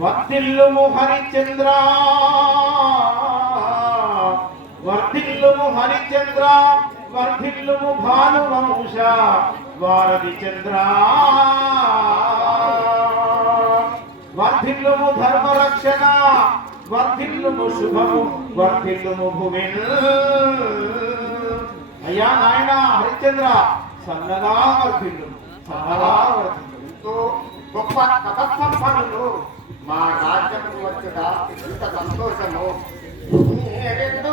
వర్తిల్లుము హరిచంద్ర వర్ధిల్లుము హరిచంద్ర వర్ధిల్లుము భానువంశ. వారధి చంద్రా రక్షణ వర్ధిల్లుము శుభము వర్ధిల్లుము భూమి అయ్యా నాయన హరిచంద్ర సన్నగా వర్ధిల్లు సన్నగా వర్ధిల్లు ఎంతో గొప్ప కథసంపన్నులు మా రాజ్యముకు వచ్చుట ఇంత సంతోషము. మీరెందు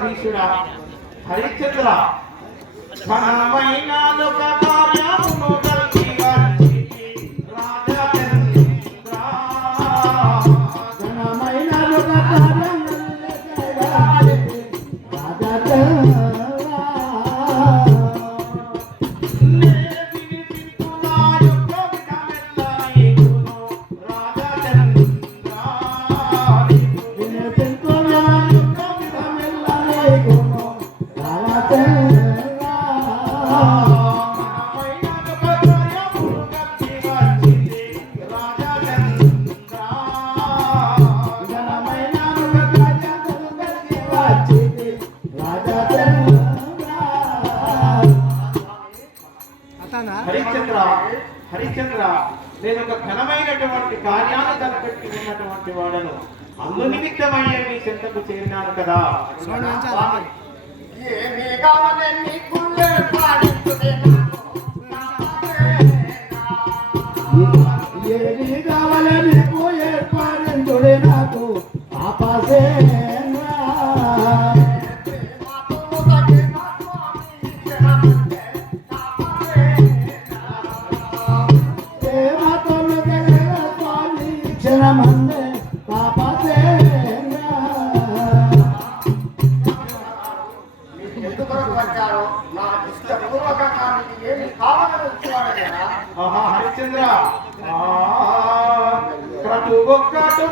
హరిచంద్ర ఘనమైన హరిశ్చంద్ర హరిశ్చంద్ర నేను ఒక ఘనమైనటువంటి కార్యాన్ని తలపెట్టి ఉన్నటువంటి వాడను. అందు నిమిత్తమయ్యే మీ చెంతకు చేరినాను కదా. ఏమీ కావాలని ఏది కావాలని ఏర్పాటు నాకు. ఆపాసే వచ్చేవాడు కదా ఆహా హరిశ్చంద్ర ఆ, క్రతు ఒక్కటు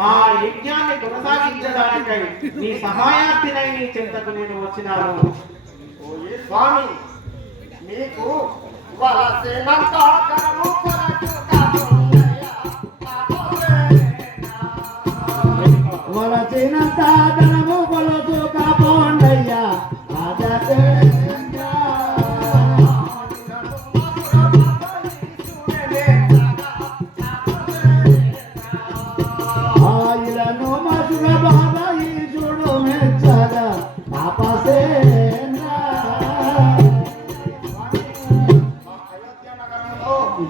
ఆ యజ్ఞాన్ని కొనసాగించడానికై నీ సహాయార్థినై నీ చింతకు నేను వచ్చినాను. స్వామి మీకు వలసినంత కరము కొరకు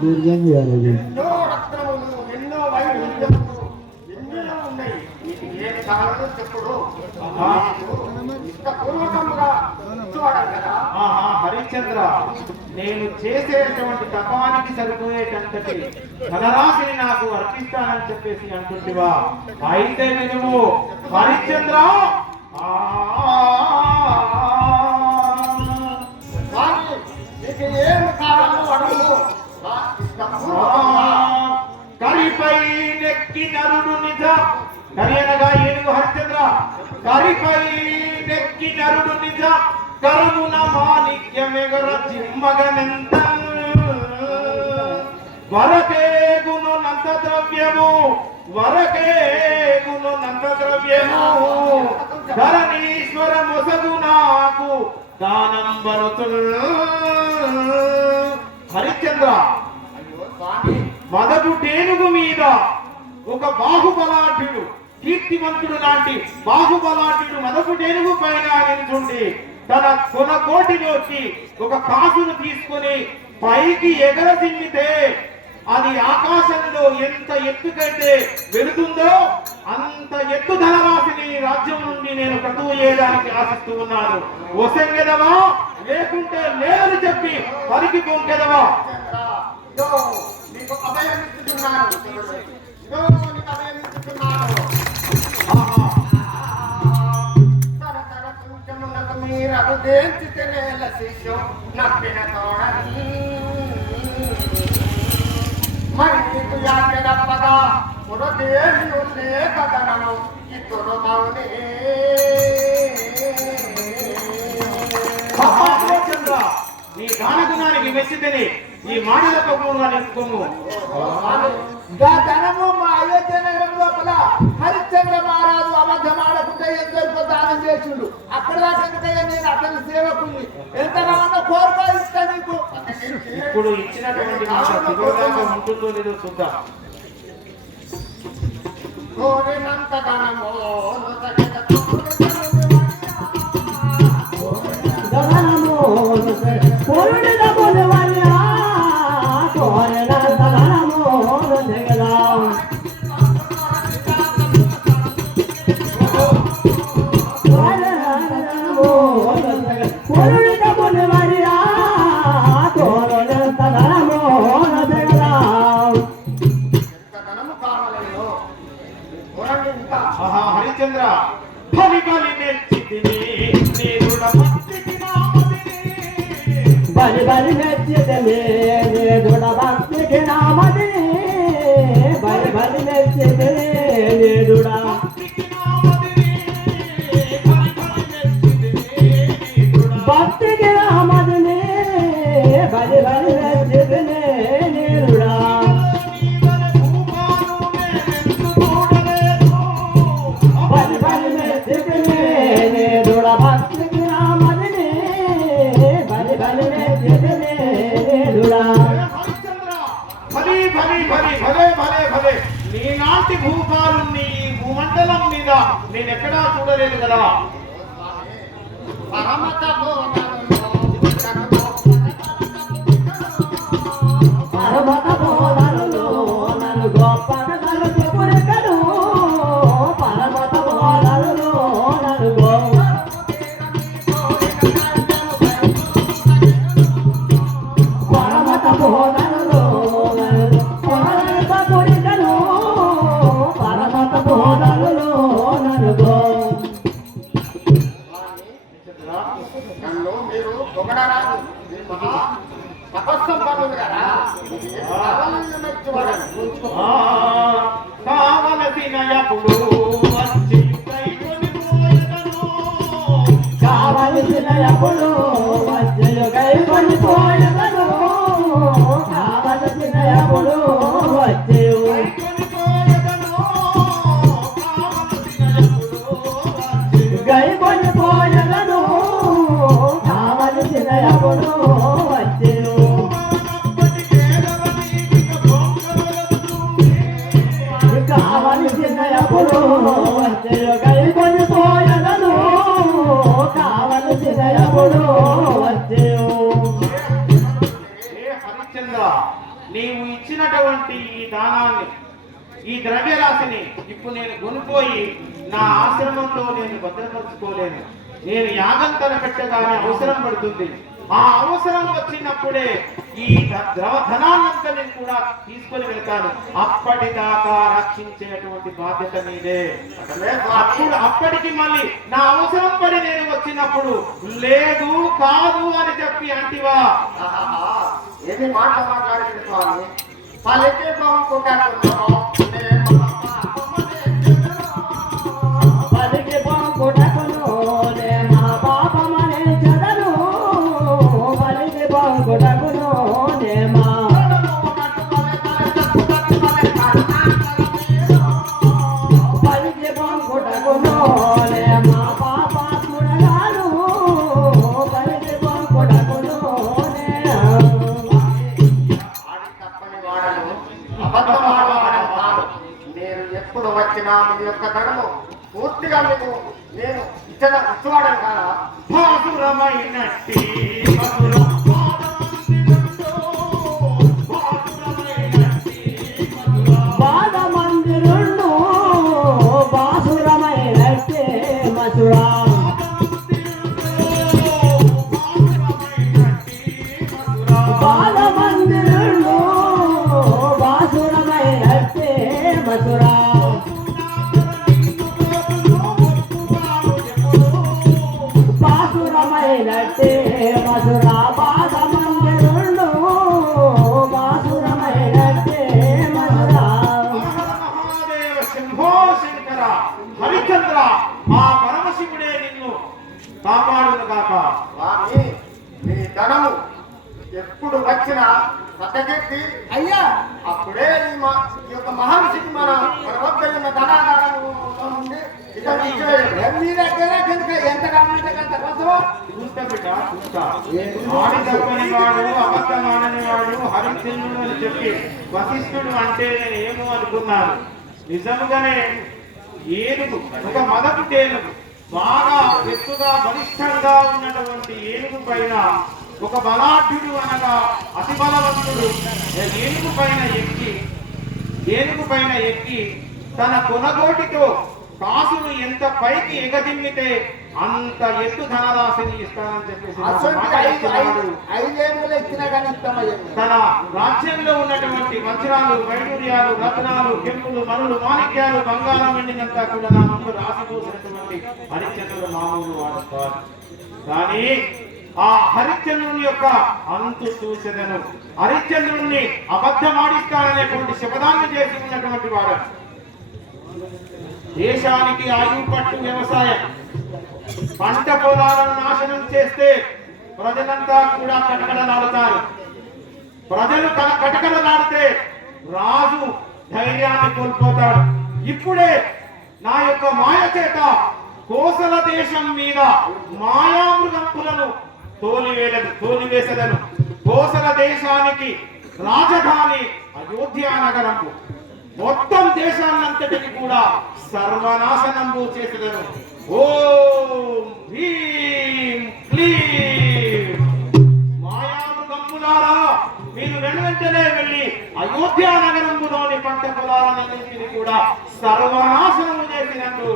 దుర్గం చేయాలి ఎన్నో రత్నములు ఎన్నో వైఢూర్యములు ఎన్నెన్నో ఉన్నాయి మీకు ఏమి కావాలో చెప్పుడు కదా ఆహా హరిశ్చంద్ర నేను చేసేటువంటి తపానికి సరిపోయేటంతటి ధనరాశిని నాకు అర్పిస్తానని చెప్పేసి అంటుంటివా అయితే వినుము హరిశ్చంద్ర వరకే గుణనంత ధరణీశ్వర మొసగు నాకు దానం హరిశ్చంద్ర అయ్యో మదపు టేనుగు మీద ఒక బాహుబలాఢ్యుడు కీర్తివంతుడు లాంటి బాహుబలాఢ్యుడు మదపు టేనుగు పైన నిల్చుండి తన కొన కోటిలోకి ఒక కాసును తీసుకొని పైకి ఎగరసిమ్మితే అది ఆకాశంలో ఎంత ఎత్తుకైతే వెళుతుందో అంత ఎత్తు ధనరాశిని రాజ్యం నుండి నేను కటువు చేయడానికి ఆశిస్తూ ఉన్నాను. ఒసంగెదవా లేకుంటే లేదని చెప్పి పరికి పొంకెదవా మీరు ఇదో నీకు నేల శిష్యం నప్పిన తోడని. మరి నీకు యాజ్ఞ తప్పగా పురదేవి ఉండే కథనము ఇద్దరు మౌనే నీ దానగుణానికి మెచ్చితేనే ఈ మాటల పక్కన నిలుపుకోము ధనము మా అయోధ్య నగరం లోపల హరిశ్చంద్ర మహారాజు అబద్ధమాడకుండా ఎందరికో దానం చేసిండు. అక్కడ దాకా నేను అతని సేవకుని ఎంత కావాలో కోరుకో ఇస్తా నీకు ఇప్పుడు ఇచ్చినటువంటి మాట దిగువదాకా ఉంటుందో లేదో చూద్దాం. బలి బలి మెచ్చితనే దృఢ భక్తికి నామది బలి బలి మెచ్చితనే దృఢ నేను ఎక్కడా చూడలేదు కదా. పరమత పర్వత తపస్సం పనులు కదా కావలసిన ఎప్పుడు వచ్చి కావలసిన ఎప్పుడు ద్రవ్యరాశిని ఇప్పుడు నేను కొనుకోయి నా ఆశ్రమంలో నేను భద్రపరుచుకోలేను. నేను యాగం తలపెట్టగానే అవసరం పడుతుంది. ఆ అవసరం వచ్చినప్పుడే ఈ ధ- ద్రవ ధనాన్నంతని కూడా తీసుకొని వెళ్తాను. అప్పటిదాకా రక్షించేటువంటి బాధ్యత మీదే. అప్పుడు అప్పటికి మళ్ళీ నా అవసరం పడి నేను వచ్చినప్పుడు లేదు కాదు అని చెప్పి అంటివా? ఏది మాట మాటలు మాట్లాడింది స్వామి? వాళ్ళు ఎక్కడ బాగుంటున్నారు నా యొక్క ధనము పూర్తిగా మీకు నేను ఇచ్చిన ఇచ్చేవాడని ఆడి తప్పని వాడు అబద్ధమానని వాడు హరిచంద్రుడు అని చెప్పి వశిష్ఠుడు అంటే నేను ఏమో అనుకున్నాను. నిజముగానే ఏనుగు ఒక మదపు తేనుగు బాగా ఎత్తుగా బలిష్టంగా ఉన్నటువంటి ఏనుగు పైన ఒక బలాఢ్యుడు అనగా అతి బలవంతుడు. ఏనుగు పైన ఎక్కి ఏనుగు పైన ఎక్కి తన కొనగోటితో కాసును ఎంత పైకి ఎగదిమ్మితే అంత ఎత్తు ధనరాశిని ఇస్తానని చెప్పేసి తన రాజ్యంలో ఉన్నటువంటి వజ్రాలు వైడూర్యాలు రత్నాలు కెంపులు మనులు మాణిక్యాలు బంగారం వెండినంతా కూడా నా ముందు రాసిపోసినటువంటి హరిశ్చంద్రుడు మామూలు వాడు కాదు. కానీ ఆ హరిశ్చంద్రుని యొక్క అంతు చూసేదను హరిశ్చంద్రుణ్ణి అబద్ధమాడిస్తాడనేటువంటి శపథాన్ని చేసి ఉన్నటువంటి వాడు. దేశానికి ఆయుపట్టు వ్యవసాయం. పంట పొలాలను నాశనం చేస్తే ప్రజలంతా కూడా కటకడలాడతారు ప్రజలు కటకడలాడితే రాజు ధైర్యాన్ని కోల్పోతాడు. ఇప్పుడే నా యొక్క మాయ చేత కోసల దేశం మీద మాయామృగంపులను తోలివేలను తోలివేసదను. కోసల దేశానికి రాజధాని అయోధ్య నగరము. మొత్తం దేశాన్నంతటిని కూడా సర్వనాశనము చేసేదను. ఓం భీం క్లీం. మాయామృగంపులారా మీరు వెనువెంటనే వెళ్ళి అయోధ్య నగరంలోని పంట పొలాలన్నింటినీ కూడా సర్వనాశనము చేసినట్టు.